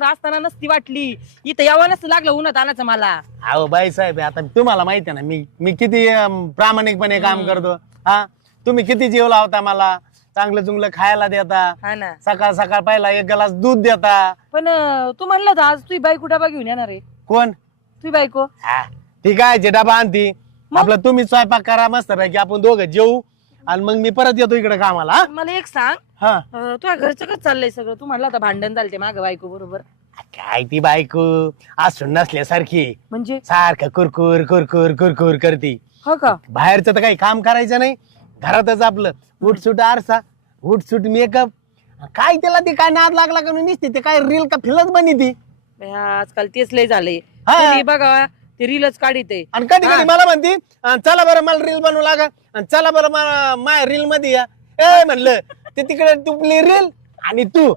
दुसरा असताना नसती वाटली. इथं यावं नसतं लागलं उन्हात आणायचं मला. अहो बाई साहेब, आता तुम्हाला माहिती आहे ना मी किती प्रामाणिकपणे काम करतो. हा, तुम्ही किती जीव लावता मला, चांगलं चुंगलं खायला देता, हा ना. सकाळ सकाळ पहिला एक ग्लास दूध देता. पण तू म्हणलं होतं आज तुझी बायको डबा घेऊन येणार आहे. कोण? तुझी बायको. हा, ठीक आहे, डबा आणती. आपलं तुम्ही स्वयंपाक करा मस्त पैकी, आपण दोघं जेऊ आणि मग मी परत येतो इकडे कामाला. हा? मला एक सांग, हा, तुझ्या घरचं कसं चाललंय सगळं? तू म्हणला होता भांडण झालते मागं बायको बरोबर. काय ती बायको असून नसल्यासारखी म्हणजे सारखं कुरकुर कुरकुर कुरकुर करती. हो का? बाहेरचं तर काही काम करायचं नाही, घरातच आपलं उठसूट आरसा, उठसूट मेकअप. काय त्याला ते काय नाद लागला का निसते ते काय रील का फिल्मच बनी ती. आजकाल तेच लय झालंय. हा. कोणी बघा ते रीलच काढित आहे. आणि कधी कधी मला म्हणती चला बरं मला रील बनवू लागा, आणि चला बरं मला माय रील मध्ये या. म्हणलं ते तिकडे तुपली रील आणि तू